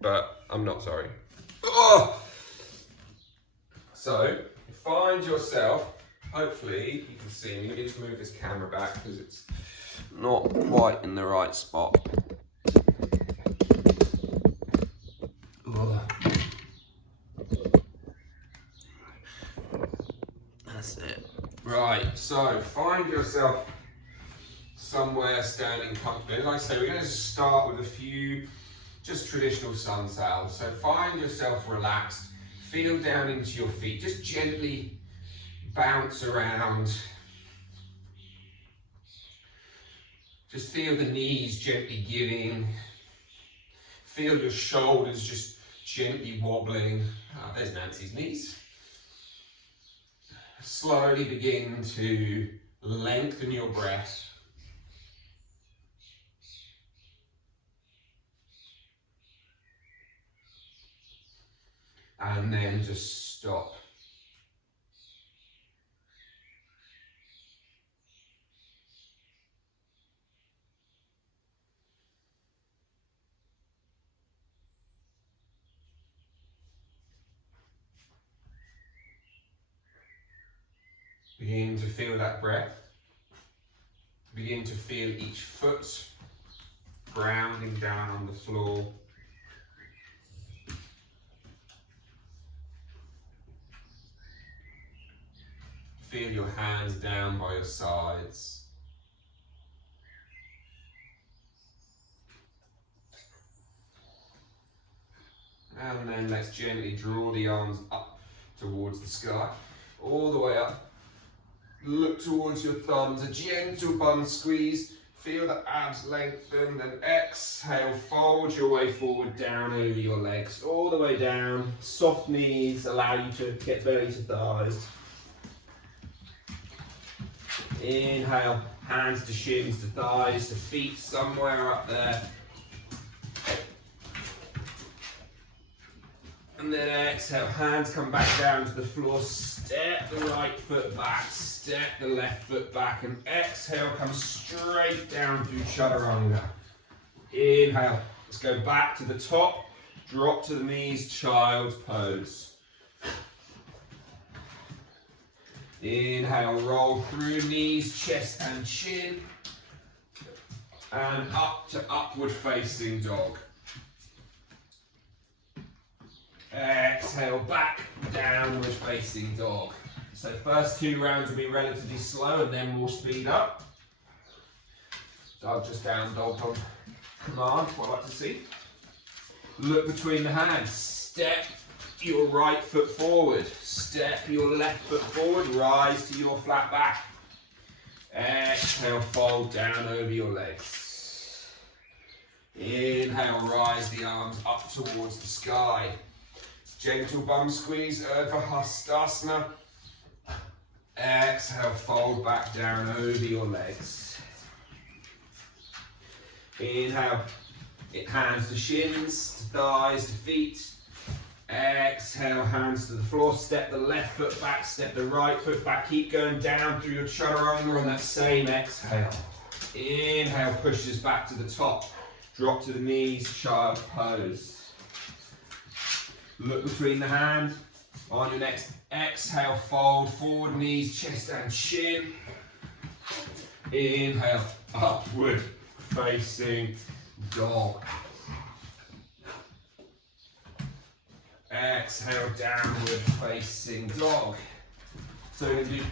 but I'm not sorry. Oh! So, find yourself, hopefully you can see me. Let me just move this camera back because it's not quite in the right spot. Oh. That's it. Right, so find yourself somewhere standing comfortably. Like I say, we're going to start with a few just traditional sun sails. So find yourself relaxed, feel down into your feet, just gently bounce around. Just feel the knees gently giving. Feel your shoulders just gently wobbling. Oh, there's Nancy's knees. Slowly begin to lengthen your breath. And then just stop. Begin to feel that breath. Begin to feel each foot grounding down on the floor. Feel your hands down by your sides. And then let's gently draw the arms up towards the sky, all the way up. Look towards your thumbs, a gentle bum squeeze. Feel the abs lengthen, then exhale, fold your way forward down over your legs, all the way down. Soft knees allow you to get belly to thighs. Inhale, hands to shins to thighs to feet, somewhere up there. And then exhale, hands come back down to the floor, step the right foot back, step the left foot back, and exhale, come straight down through Chaturanga. Inhale, let's go back to the top, drop to the knees, child's pose. Inhale, roll through knees, chest and chin, and up to upward facing dog. Exhale, back, downward facing dog. So first 2 rounds will be relatively slow and then we'll speed up. Dog just down, dog on command, what I like to see. Look between the hands, step your right foot forward, step your left foot forward, rise to your flat back. Exhale, fold down over your legs. Inhale, rise the arms up towards the sky. Gentle bum squeeze, Urdhva Hastasana. Exhale, fold back down over your legs. Inhale, hands to shins, to thighs, to feet. Exhale, hands to the floor, step the left foot back, step the right foot back. Keep going down through your Chaturanga on that same exhale. Inhale, pushes back to the top. Drop to the knees, child's pose. Look between the hands. On your next exhale, fold forward, knees, chest and chin. Inhale, upward facing dog. Exhale, downward facing dog. So we're going to do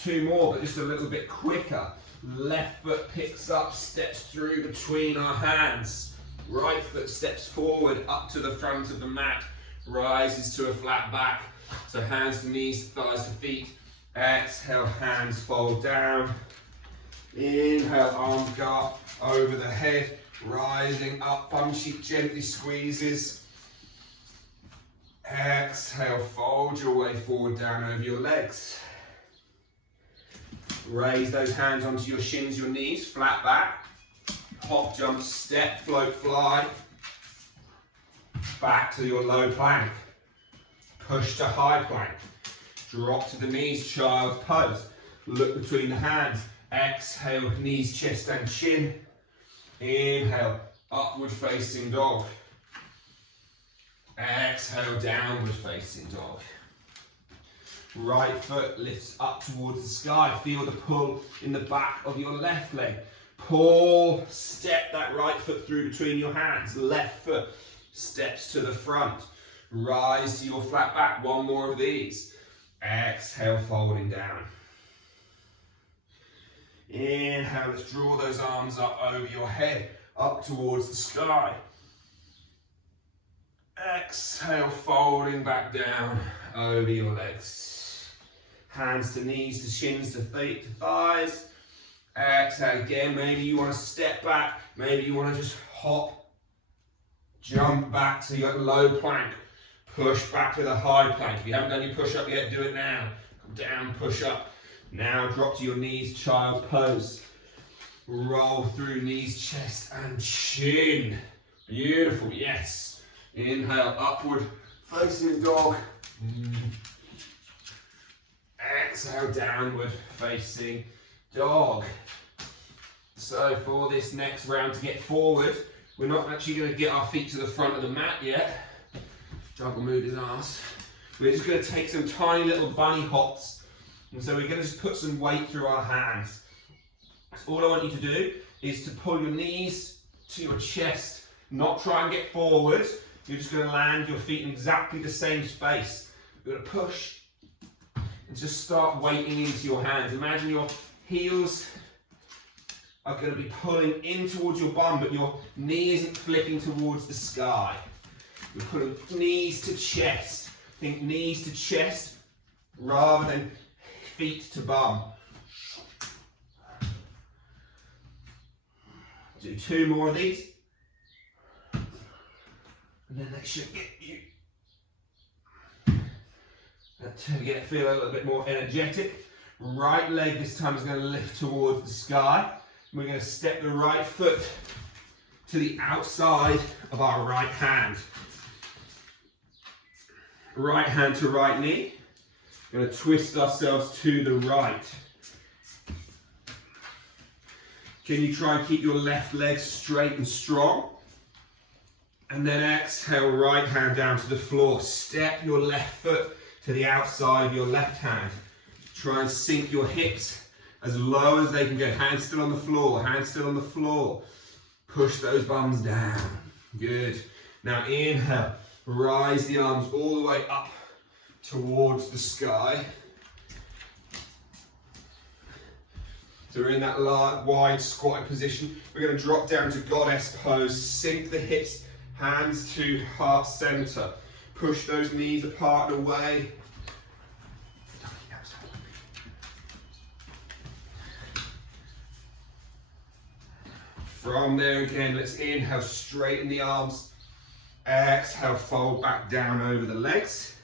2 more, but just a little bit quicker. Left foot picks up, steps through between our hands. Right foot steps forward up to the front of the mat. Rises to a flat back. So hands to knees, thighs to feet. Exhale, hands fold down. Inhale, arms go up over the head. Rising up, bum cheek gently squeezes. Exhale, fold your way forward down over your legs. Raise those hands onto your shins, your knees, flat back. Hop, jump, step, float, fly. Back to your low plank. Push to high plank. Drop to the knees, child's pose. Look between the hands. Exhale, knees, chest and chin. Inhale, upward facing dog. Exhale, downward facing dog. Right foot lifts up towards the sky. Feel the pull in the back of your left leg. Pull, step that right foot through between your hands. Left foot steps to the front. Rise to your flat back. One more of these. Exhale, folding down. Inhale, let's draw those arms up over your head, up towards the sky. Exhale, folding back down over your legs. Hands to knees, to shins, to feet, to thighs. Exhale again, maybe you want to step back, maybe you want to just hop, jump back to your low plank, push back to the high plank. If you haven't done your push-up yet, do it now. Come down, push up. Now drop to your knees, child's pose. Roll through knees, chest and chin. Beautiful, yes. Inhale, upward facing dog. Exhale, downward facing dog. So for this next round to get forward, we're not actually going to get our feet to the front of the mat yet. Doug will move his ass. We're just going to take some tiny little bunny hops. And so we're going to just put some weight through our hands. So all I want you to do is to pull your knees to your chest, not try and get forward. You're just going to land your feet in exactly the same space. You're going to push and just start weighting into your hands. Imagine your heels are going to be pulling in towards your bum, but your knee isn't flipping towards the sky. You're putting knees to chest. Think knees to chest rather than feet to bum. Do 2 more of these. And then that should get you to feel a little bit more energetic. Right leg this time is going to lift towards the sky. We're going to step the right foot to the outside of our right hand. Right hand to right knee. We're going to twist ourselves to the right. Can you try and keep your left leg straight and strong? And then exhale, right hand down to the floor. Step your left foot to the outside of your left hand. Try and sink your hips as low as they can go. Hands still on the floor, hands still on the floor. Push those bums down. Good. Now inhale, rise the arms all the way up towards the sky. So we're in that wide squatted position. We're going to drop down to goddess pose, sink the hips, hands to heart center. Push those knees apart and away. From there again, let's inhale, straighten the arms. Exhale, fold back down over the legs.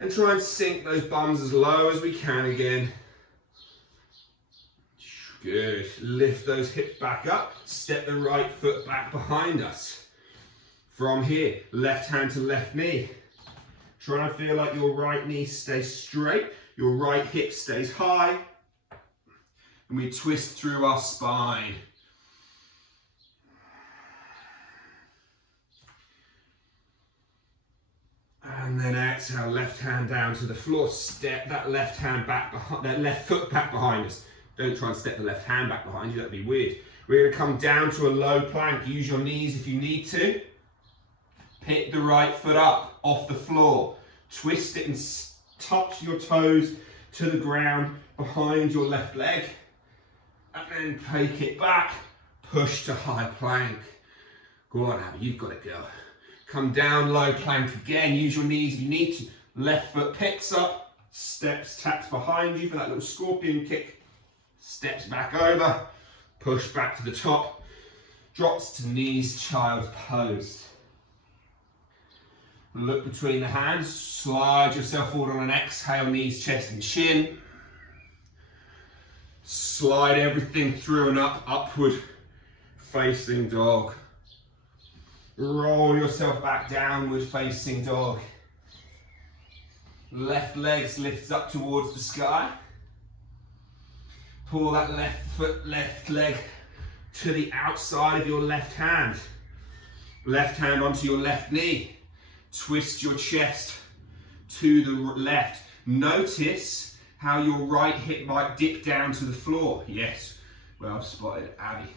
And try and sink those bums as low as we can again. Good. Lift those hips back up. Step the right foot back behind us. From here, left hand to left knee. Try and feel like your right knee stays straight. Your right hip stays high. And we twist through our spine. And then exhale, left hand down to the floor. Step that left hand back behind, that left foot back behind us. Don't try and step the left hand back behind you, that'd be weird. We're going to come down to a low plank. Use your knees if you need to. Pick the right foot up off the floor. Twist it and touch your toes to the ground behind your left leg. And then take it back. Push to high plank. Go on, Abby, you've got it, girl. Come down, low plank again. Use your knees if you need to. Left foot picks up. Steps, taps behind you for that little scorpion kick. Steps back over, push back to the top, drops to knees, child's pose. Look between the hands, slide yourself forward on an exhale, knees, chest and chin. Slide everything through and up, upward facing dog. Roll yourself back, downward facing dog. Left leg lifts up towards the sky. Pull that left foot, left leg to the outside of your left hand. Left hand onto your left knee. Twist your chest to the left. Notice how your right hip might dip down to the floor. Yes, well spotted, Abby.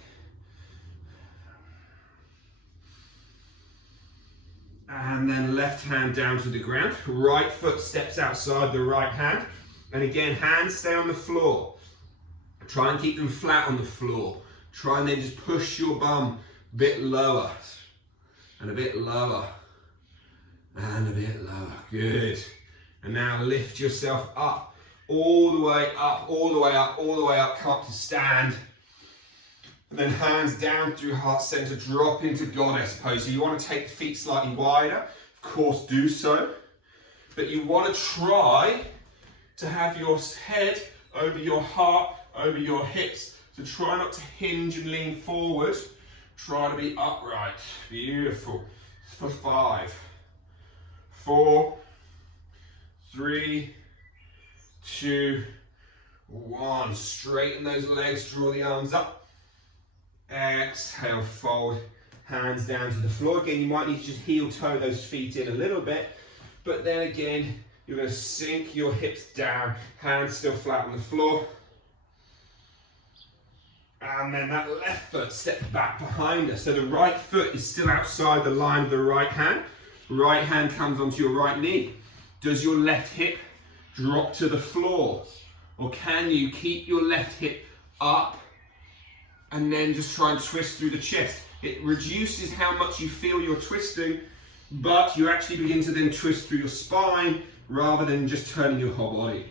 And then left hand down to the ground. Right foot steps outside the right hand. And again, hands stay on the floor. Try and keep them flat on the floor. Try and then just push your bum a bit lower. And a bit lower. And a bit lower. Good. And now lift yourself up. All the way up, all the way up, all the way up. Come up to stand. And then hands down through heart center. Drop into goddess pose. So you want to take the feet slightly wider. Of course, do so. But you want to try to have your head over your heart, over your hips. So try not to hinge and lean forward. Try to be upright. Beautiful. For 5, 4, 3, 2, 1. Straighten those legs, draw the arms up. Exhale, fold, hands down to the floor. Again, you might need to just heel toe those feet in a little bit, but then again, you're going to sink your hips down, hands still flat on the floor. And then that left foot steps back behind us. So the right foot is still outside the line of the right hand. Right hand comes onto your right knee. Does your left hip drop to the floor? Or can you keep your left hip up and then just try and twist through the chest? It reduces how much you feel you're twisting, but you actually begin to then twist through your spine rather than just turning your whole body.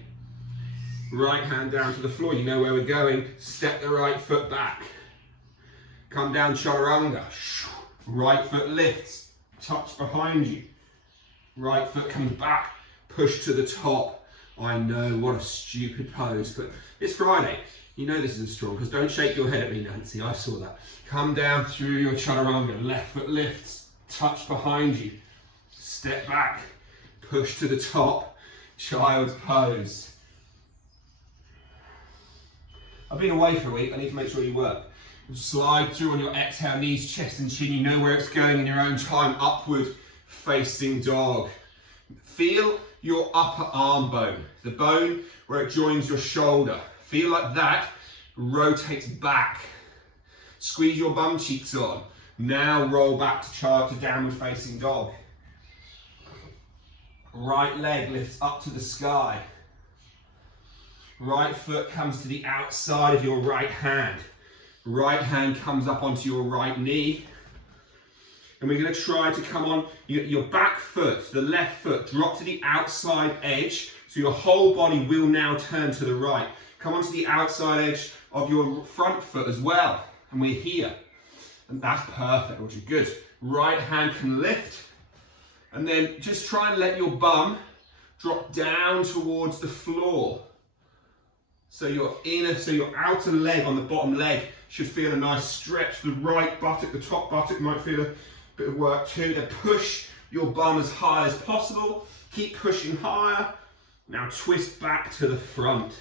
Right hand down to the floor, you know where we're going. Step the right foot back. Come down chaturanga. Right foot lifts, touch behind you. Right foot comes back, push to the top. I know, what a stupid pose, but it's Friday. You know this isn't strong, because don't shake your head at me, Nancy, I saw that. Come down through your chaturanga, left foot lifts, touch behind you. Step back, push to the top, child's pose. I've been away for a week, I need to make sure you work. Slide through on your exhale, knees, chest and chin. You know where it's going in your own time. Upward facing dog. Feel your upper arm bone, the bone where it joins your shoulder. Feel like that rotates back. Squeeze your bum cheeks on. Now roll back to downward facing dog. Right leg lifts up to the sky. Right foot comes to the outside of your right hand. Right hand comes up onto your right knee. And we're going to try to come on your back foot, the left foot, drop to the outside edge. So your whole body will now turn to the right. Come onto the outside edge of your front foot as well. And we're here. And that's perfect, Roger. Good. Right hand can lift. And then just try and let your bum drop down towards the floor. So your outer leg on the bottom leg should feel a nice stretch. The right buttock, the top buttock might feel a bit of work too. Then push your bum as high as possible. Keep pushing higher. Now twist back to the front.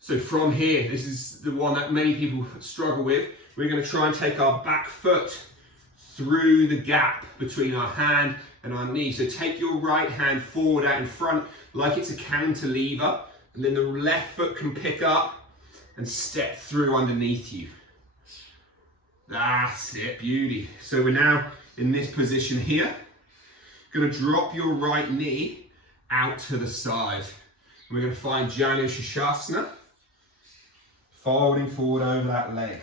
So from here, this is the one that many people struggle with. We're going to try and take our back foot through the gap between our hand and our knee. So take your right hand forward out in front like it's a cantilever. And then the left foot can pick up and step through underneath you. That's it, beauty. So we're now in this position here. Going to drop your right knee out to the side. We're going to find Janu Shashasana, folding forward over that leg.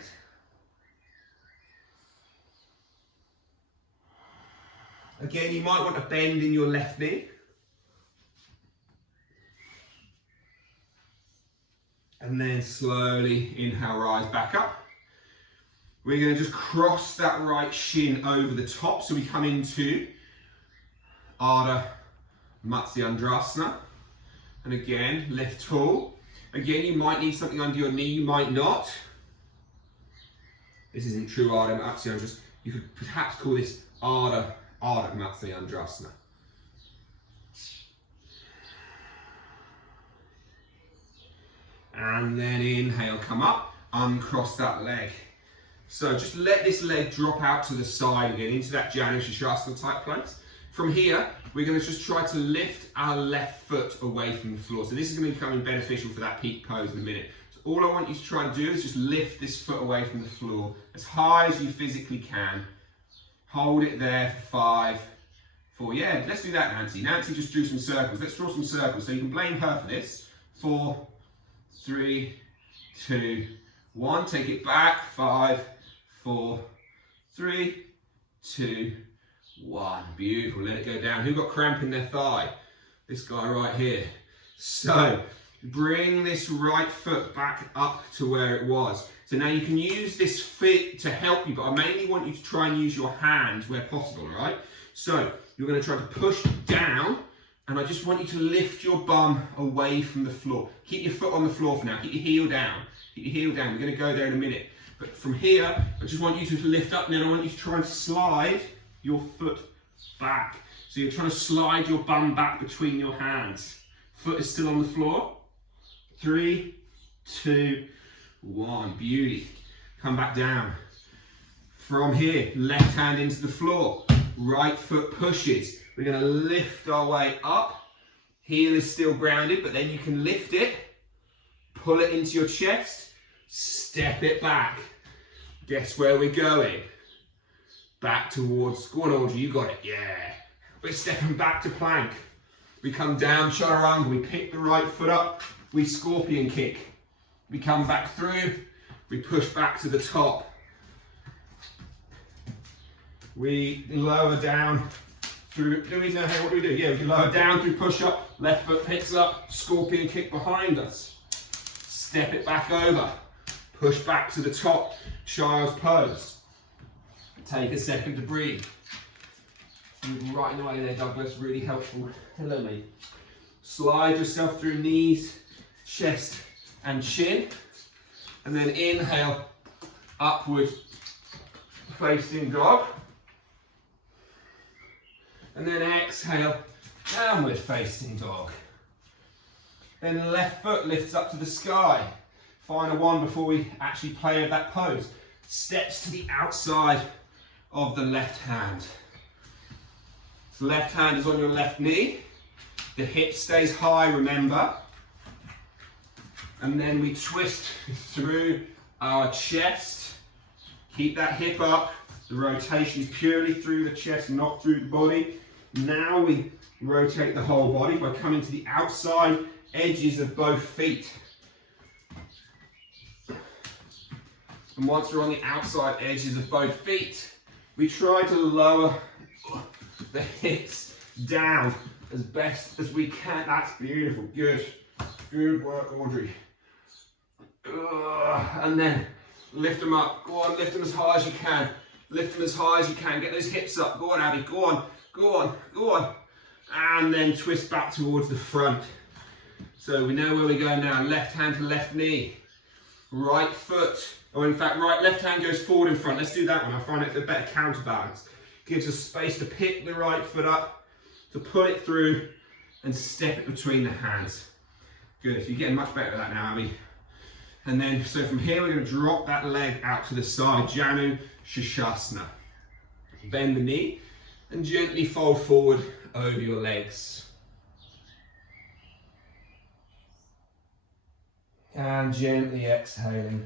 Again, you might want to bend in your left knee. And then slowly inhale, rise back up. We're going to just cross that right shin over the top. So we come into Ardha Matsyendrasana. And again, lift tall. Again, you might need something under your knee, you might not. This isn't true Ardha Matsyendrasana. You could perhaps call this Ardha Matsyendrasana. And then inhale, come up, uncross that leg. So just let this leg drop out to the side again into that Janu Sirsasana type place. From here, we're going to just try to lift our left foot away from the floor. So this is going to be becoming beneficial for that peak pose in a minute. So all I want you to try and do is just lift this foot away from the floor as high as you physically can. Hold it there for 5, 4, yeah, let's do that, Nancy. Nancy just drew some circles. Let's draw some circles. So you can blame her for this. 4, 3, 2, 1. Take it back. 5, 4, 3, 2, 1. Beautiful. Let it go down. Who got cramp in their thigh? This guy right here. So bring this right foot back up to where it was. So now you can use this fit to help you, but I mainly want you to try and use your hands where possible, all right? So you're going to try to push down, and I just want you to lift your bum away from the floor. Keep your foot on the floor for now. Keep your heel down. Keep your heel down. We're going to go there in a minute. But from here, I just want you to lift up now. I want you to try and slide your foot back. So you're trying to slide your bum back between your hands. Foot is still on the floor. 3, 2, 1. Beauty. Come back down. From here, left hand into the floor. Right foot pushes. We're going to lift our way up. Heel is still grounded, but then you can lift it. Pull it into your chest. Step it back. Guess where we're going? Back towards, go on Audrey, you got it, yeah. We're stepping back to plank. We come down chaturanga, we pick the right foot up, we scorpion kick. We come back through, we push back to the top. We lower down through, do we know what do we do? Yeah, we can lower down through push up, left foot picks up, scorpion kick behind us. Step it back over, push back to the top, child's pose. Take a second to breathe. Moving right in the way there, Douglas, really helpful. Hello, mate. Slide yourself through knees, chest, and chin. And then inhale, upward facing dog. And then exhale, downward facing dog. Then left foot lifts up to the sky. Final one before we actually play with that pose. Steps to the outside of the left hand. So left hand is on your left knee. The hip stays high, remember. And then we twist through our chest. Keep that hip up. The rotation is purely through the chest, not through the body. Now we rotate the whole body by coming to the outside edges of both feet. And once we're on the outside edges of both feet, we try to lower the hips down as best as we can. That's beautiful. Good. Good work, Audrey. And then lift them up. Go on, lift them as high as you can. Lift them as high as you can. Get those hips up. Go on, Abby. Go on. Go on. Go on. And then twist back towards the front. So we know where we're going now. Left hand to left knee. Right foot. Or in fact, left hand goes forward in front. Let's do that one. I find it a better counterbalance. Gives us space to pick the right foot up, to pull it through, and step it between the hands. Good. You're getting much better at that now, Abby. And then, so from here, we're going to drop that leg out to the side. Janu Sirsasana. Bend the knee and gently fold forward over your legs. And gently exhaling.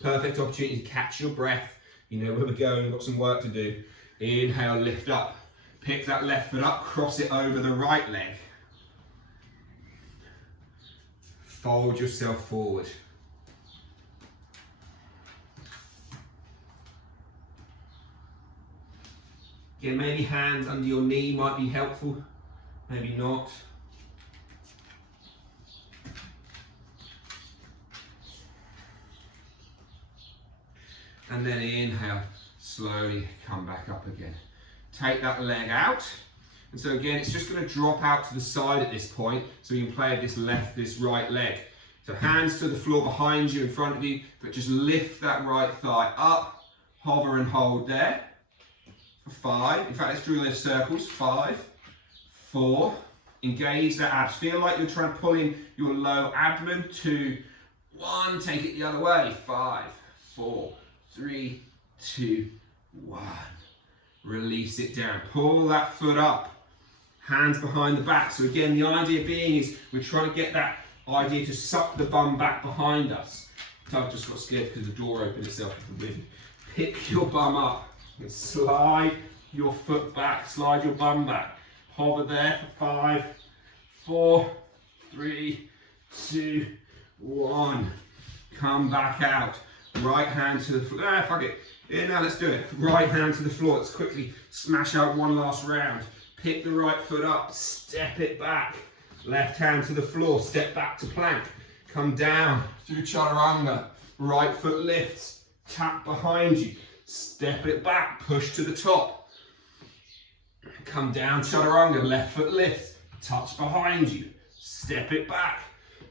Perfect opportunity to catch your breath. You know where we're going, we've got some work to do. Inhale, lift up. Pick that left foot up, cross it over the right leg. Fold yourself forward. Again, maybe hands under your knee might be helpful, maybe not. And then inhale, slowly come back up again. Take that leg out. And so again, it's just going to drop out to the side at this point, so you can play this left, this right leg. So hands to the floor behind you, in front of you, but just lift that right thigh up, hover and hold there. For 5, in fact, let's draw those circles. 5, 4, Engage the abs. Feel like you're trying to pull in your low abdomen. 2, 1. Take it the other way. 5, 4, 3, 2, 1. Release it down. Pull that foot up. Hands behind the back. So again, the idea being is we're trying to get that idea to suck the bum back behind us. I've just got scared because the door opened itself with the wind. Pick your bum up and slide your foot back. Slide your bum back. Hover there for 5, 4, 3, 2, 1. Come back out. Right hand to the floor. Fuck it. Yeah, now let's do it. Right hand to the floor. Let's quickly smash out one last round. Pick the right foot up. Step it back. Left hand to the floor. Step back to plank. Come down through chaturanga. Right foot lifts. Tap behind you. Step it back. Push to the top. Come down, chaturanga, left foot lifts, touch behind you, step it back,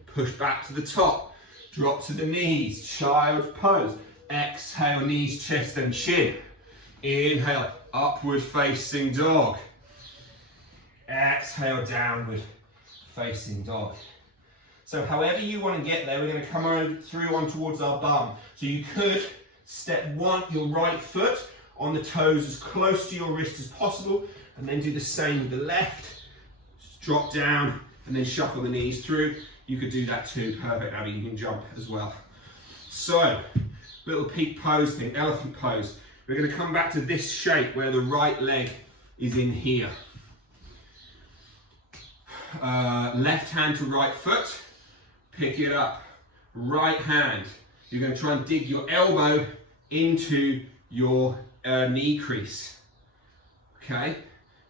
push back to the top, drop to the knees, child's pose, exhale, knees, chest and chin, inhale, upward facing dog, exhale, downward facing dog. So however you want to get there, we're going to come through on towards our bum. So you could step your right foot on the toes as close to your wrist as possible, and then do the same with the left. Just drop down and then shuffle the knees through. You could do that too. Perfect, Abby. You can jump as well. So, little peak pose thing, elephant pose. We're going to come back to this shape where the right leg is in here. Left hand to right foot. Pick it up. Right hand. You're going to try and dig your elbow into your knee crease. Okay?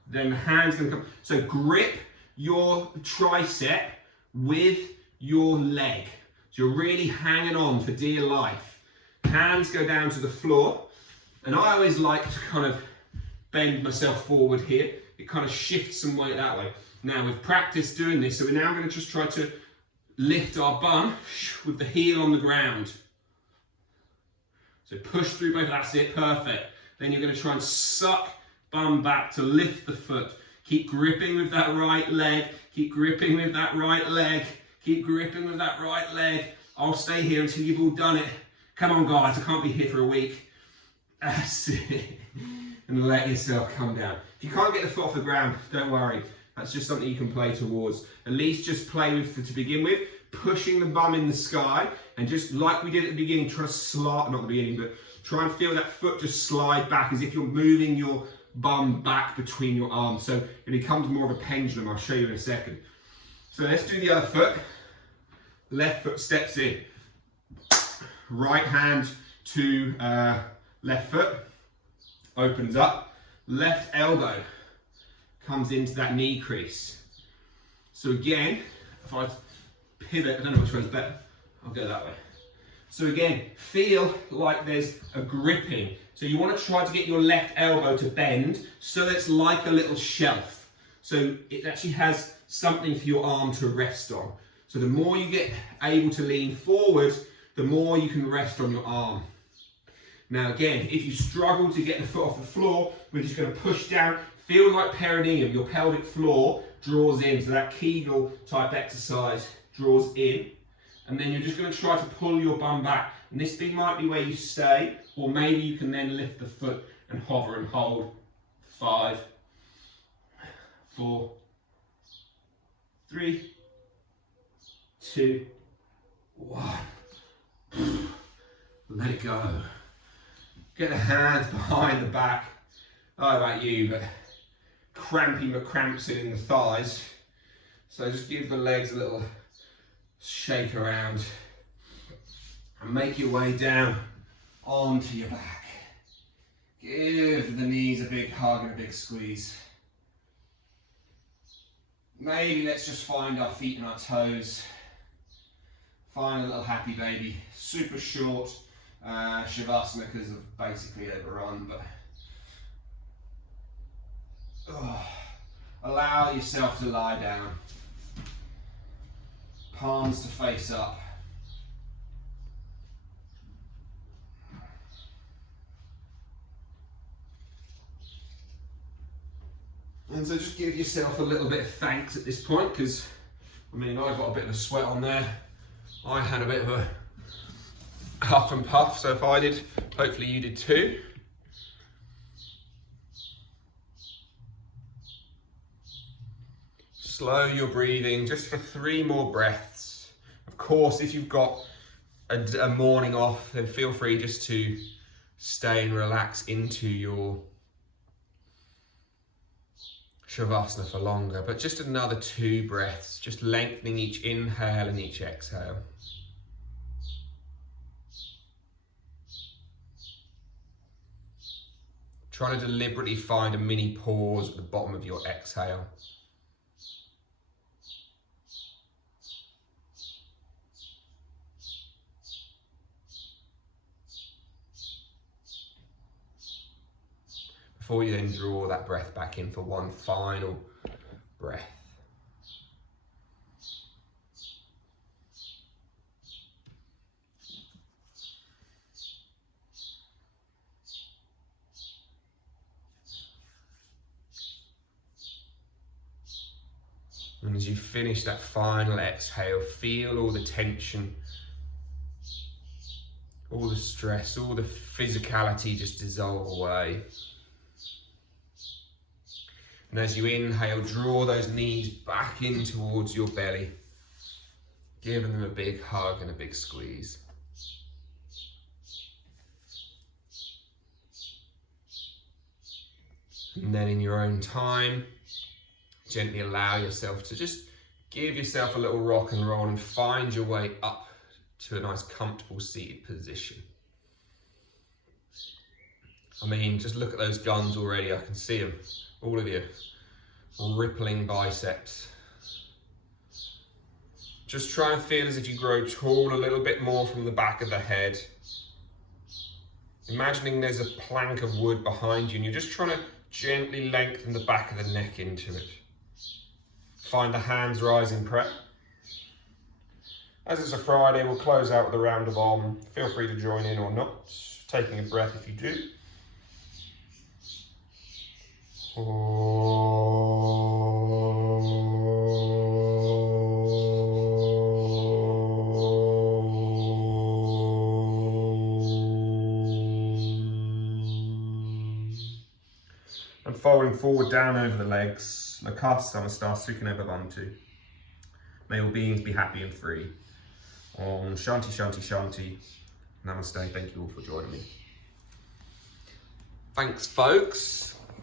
Then the hand's going to come. So grip your tricep with your leg. So you're really hanging on for dear life. Hands go down to the floor. And I always like to kind of bend myself forward here. It kind of shifts some weight that way. Now we've practiced doing this, so we're now going to just try to lift our bum with the heel on the ground. So push through both, that's it, perfect. Then you're going to try and suck bum back to lift the foot. Keep gripping with that right leg. Keep gripping with that right leg. Keep gripping with that right leg. I'll stay here until you've all done it. Come on guys, I can't be here for a week. That's it. And let yourself come down. If you can't get the foot off the ground, don't worry. That's just something you can play towards. At least just play with to begin with. Pushing the bum in the sky. And just like we did at the beginning, try to slide, not the beginning, but try and feel that foot just slide back as if you're moving your bum back between your arms. So it becomes more of a pendulum. I'll show you in a second. So let's do the other foot. Left foot steps in. Right hand to left foot. Opens up. Left elbow comes into that knee crease. So again, if I pivot, I don't know which one's better. I'll go that way. So again, feel like there's a gripping. So you want to try to get your left elbow to bend so that it's like a little shelf. So it actually has something for your arm to rest on. So the more you get able to lean forward, the more you can rest on your arm. Now again, if you struggle to get the foot off the floor, we're just going to push down. Feel like perineum, your pelvic floor draws in. So that Kegel type exercise draws in. And then you're just going to try to pull your bum back. And this thing might be where you stay, or maybe you can then lift the foot and hover and hold. 5, 4, 3, 2, 1. Let it go. Get the hands behind the back. I don't know about you, but cramps in the thighs. So just give the legs a little shake around and make your way down onto your back. Give the knees a big hug and a big squeeze. Maybe let's just find our feet and our toes. Find a little happy baby. Super short Shavasana because of basically overrun, but allow yourself to lie down. Palms to face up. And so just give yourself a little bit of thanks at this point, because I mean, I got a bit of a sweat on there. I had a bit of a huff and puff, so if I did, hopefully you did too. Slow your breathing just for 3 more breaths. Of course, if you've got a morning off, then feel free just to stay and relax into your Shavasana for longer, but just another 2 breaths, just lengthening each inhale and each exhale. Try to deliberately find a mini pause at the bottom of your exhale. Before you then draw that breath back in for one final breath. And as you finish that final exhale, feel all the tension, all the stress, all the physicality just dissolve away. And as you inhale, draw those knees back in towards your belly, giving them a big hug and a big squeeze. And then in your own time, gently allow yourself to just give yourself a little rock and roll and find your way up to a nice comfortable seated position. I mean, just look at those guns already, I can see them, all of you, rippling biceps. Just try and feel as if you grow tall a little bit more from the back of the head. Imagining there's a plank of wood behind you and you're just trying to gently lengthen the back of the neck into it. Find the hands rise in prep. As it's a Friday, we'll close out with a round of Om. Feel free to join in or not, taking a breath if you do. And folding forward down over the legs, Lakasana Samastha Sukha Bhavantu. May all beings be happy and free. Om Shanti Shanti Shanti. Namaste. Thank you all for joining me. Thanks, folks.